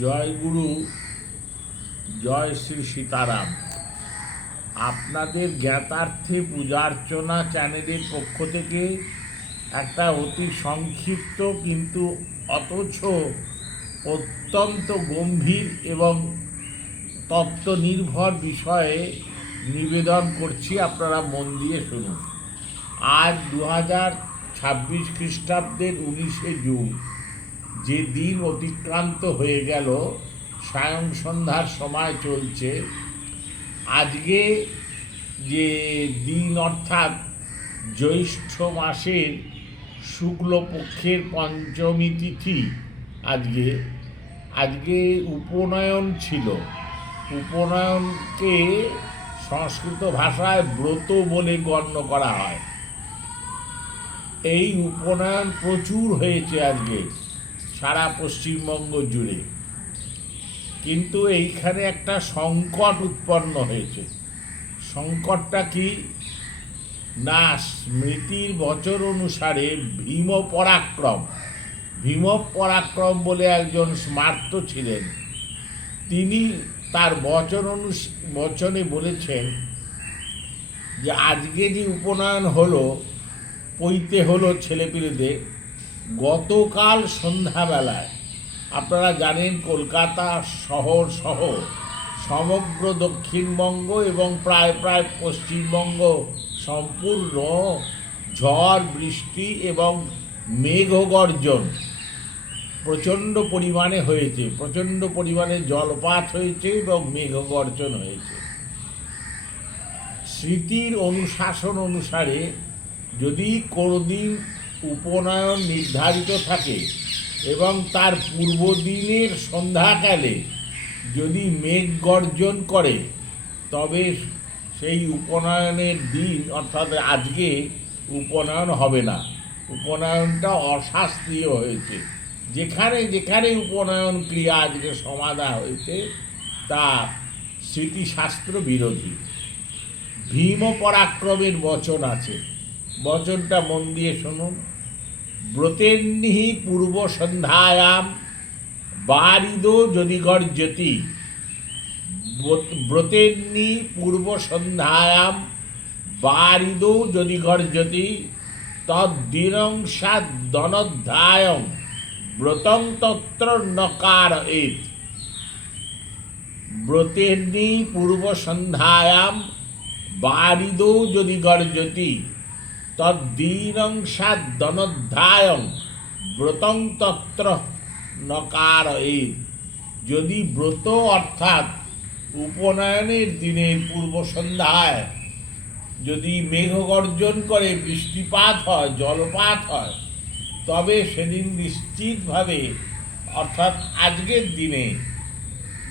জয় গুরু, জয় শ্রী সীতারাম। আপনাদের জ্ঞাতার্থে পূজার্চনা চ্যানেলের পক্ষ থেকে একটা অতি সংক্ষিপ্ত কিন্তু অথচ অত্যন্ত গম্ভীর এবং তত্ত্বনির্ভর বিষয়ে নিবেদন করছি, আপনারা মন দিয়ে শুনুন। আজ 2026 খ্রিস্টাব্দের 19শে জুন, যে দিন অতিক্রান্ত হয়ে গেল, সায়ং সন্ধ্যার সময় চলছে। আজকে যে দিন, অর্থাৎ জ্যৈষ্ঠ মাসের শুক্লপক্ষের পঞ্চমী তিথি, আজকে উপনয়ন ছিল। উপনয়নকে সংস্কৃত ভাষায় ব্রত বলে গণ্য করা হয়। এই উপনয়ন প্রচুর হয়েছে আজকে সারা পশ্চিমবঙ্গ জুড়ে, কিন্তু এইখানে একটা সংকট উৎপন্ন হয়েছে। সংকটটা কি না, স্মৃতির বচন অনুসারে ভীম পরাক্রম বলে একজন স্মার্ত ছিলেন। তিনি তার বচনে বলেছেন যে আজকে যে উপনয়ন হলো, পৈতে হলো ছেলেপিলেদের, গতকাল সন্ধ্যাবেলায়, আপনারা জানেন কলকাতা শহর সহ সমগ্র দক্ষিণবঙ্গ এবং প্রায় পশ্চিমবঙ্গ সম্পূর্ণ ঝড় বৃষ্টি এবং মেঘগর্জন প্রচণ্ড পরিমাণে হয়েছে। প্রচণ্ড পরিমাণে জলপাত হয়েছে এবং মেঘগর্জন হয়েছে। স্মৃতির অনুশাসন অনুসারে যদি কোনোদিন উপনয়ন নির্ধারিত থাকে এবং তার পূর্বদিনের সন্ধ্যাকালে যদি মেঘ গর্জন করে, তবে সেই উপনয়নের দিন, অর্থাৎ আজকে উপনয়ন হবে না। উপনয়নটা অশাস্ত্রীয় হয়েছে। যেখানে যেখানে উপনয়ন ক্রিয়া আজকে সমাধা হয়েছে তা স্মৃতিশাস্ত্র বিরোধী। ভীম পরাক্রমের বচন আছে, বচনটা মন দিয়ে শুনুন। ব্রতেন্নিহি পূর্ব সন্ধ্যায়াম বারিদো যদি গর্জতি। ব্রতেন্নি পূর্ব সন্ধ্যায়াম বারিদো যদি গর্জতি তদ্দিনংসাদনধ্যায়ং ব্রতং তত্র নকার এত। ব্রতেন্নি পূর্ব সন্ধ্যায়াম বারিদো যদি গর্জতি তদ্দিনংসাদনধ্যায়ং ব্রতং তত্র নকার এত। যদি ব্রত অর্থাৎ উপনয়নের দিনের পূর্ব সন্ধ্যায় যদি মেঘগর্জন করে, বৃষ্টিপাত হয়, জলপাত হয়, তবে সেদিন নিশ্চিতভাবে, অর্থাৎ আজকের দিনে,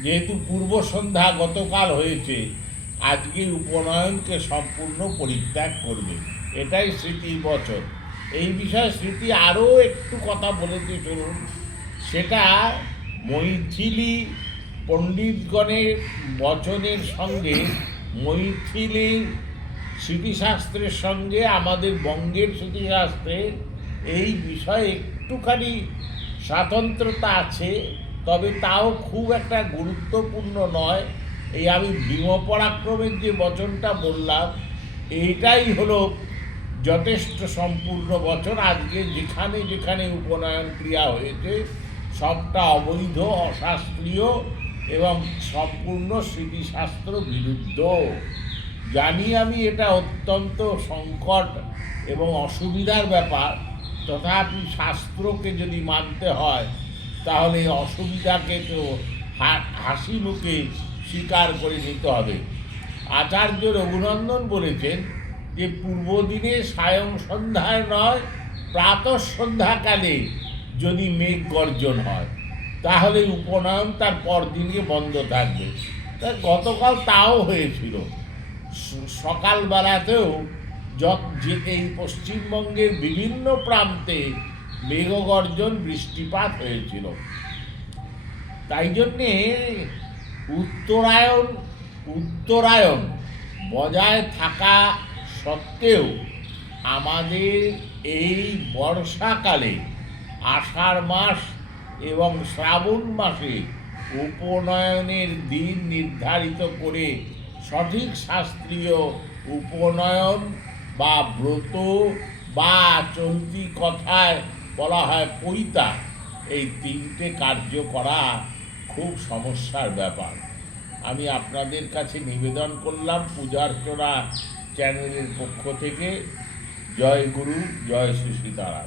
যেহেতু পূর্ব সন্ধ্যা গতকাল হয়েছে, আজকে উপনয়নকে সম্পূর্ণ পরিত্যাগ করবে। এটাই স্মৃতির বচন। এই বিষয়ে স্মৃতি আরও একটু কথা বলেছে, শুনুন। সেটা মৈথিলী পণ্ডিতগণের বচনের সঙ্গে, মৈথিলী স্মৃতিশাস্ত্রের সঙ্গে আমাদের বঙ্গের স্মৃতিশাস্ত্রের এই বিষয়ে একটুখানি স্বাতন্ত্রতা আছে, তবে তাও খুব একটা গুরুত্বপূর্ণ নয়। এই আমি ভীম পরাক্রমের যে বচনটা বললাম, এইটাই হলো যথেষ্ট সম্পূর্ণ বচন। আজকে যেখানে যেখানে উপনয়ন ক্রিয়া হয়েছে সবটা অবৈধ, অশাস্ত্রীয় এবং সম্পূর্ণ স্মৃতিশাস্ত্র বিরুদ্ধ। জানি আমি এটা অত্যন্ত সংকট এবং অসুবিধার ব্যাপার, তথাপি শাস্ত্রকে যদি মানতে হয় তাহলে অসুবিধাকে তো হাসি মুখে স্বীকার করে নিতে হবে। আচার্য রঘুনন্দন বলেছেন যে পূর্বদিনে সায়ং সন্ধ্যায় নয়, প্রাতঃ সন্ধ্যাকালে যদি মেঘ গর্জন হয়, তাহলে উপনয়ন তার পরদিনকে বন্ধ থাকবে। তা গতকাল তাও হয়েছিল। সকালবেলাতেও যে এই পশ্চিমবঙ্গের বিভিন্ন প্রান্তে মেঘগর্জন, বৃষ্টিপাত হয়েছিল। তাই জন্যে উত্তরায়ণ বজায় থাকা সত্ত্বেও আমাদের এই বর্ষাকালে, আষাঢ় মাস এবং শ্রাবণ মাসে উপনয়নের দিন নির্ধারিত করে সঠিক শাস্ত্রীয় উপনয়ন বা ব্রত বা চলতি কথায় বলা হয় পৈতা, এই তিনটে কার্য করা খুব সমস্যার ব্যাপার। আমি আপনাদের কাছে নিবেদন করলাম পূজার্চনা চ্যানেলের পক্ষ থেকে, জয় গুরু, জয় শ্রী সীতারাম।